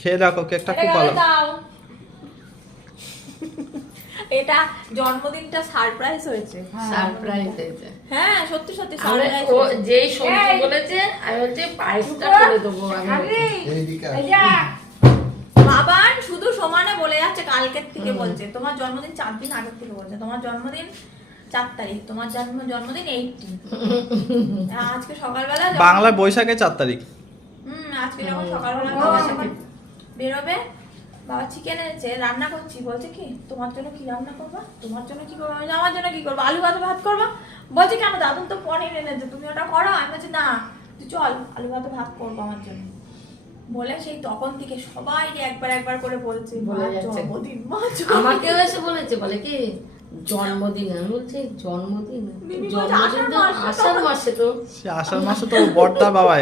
খেয়ে রাখো, কেকটা খুব ভালো। এটা জন্মদিনটা সারপ্রাইজ হয়েছে। সারপ্রাইজ হয়েছে। হ্যাঁ সত্যি সত্যি সারপ্রাইজ। ও যেই সত্যি বলেছে আমি বলছি পায়েসটা করে দেবো আমি। বাবান শুধু সমানে বলে যাচ্ছে, কালকের থেকে বলছে তোমার জন্মদিন 4 দিন আগের থেকে বলছে তোমার জন্মদিন 4 তারিখ, তোমার জন্মদিন 18। আজকে সকালবেলা বাংলা বৈশাখে 4 তারিখ। আজকে যখন সকালবেলা বাবা যখন বেরোবে, বাবা চিকেন এনেছে, রান্না করছি, বলছে কি তোমার জন্য কি রান্না করবা, তোমার জন্য কি করবা, আমার জন্য কি করবা, আলু ভাত করবা। বলছে কেন দাদুন তো পনির এনেছে, তুমি ওটা করো। আমি বলছি না তুই চল আলু ভাত করবো আমার জন্য। বলে সেই তখন থেকে সবাই একবার করে বলছে জন্মদিন মা। আমাকে এসে বলেছে, বলে কি জন্মদিন, আমি বলছি জন্মদিন, জন্মদিন তো আষাঢ় মাসে, তো সে আষাঢ় মাসে তো বড়টা বাবা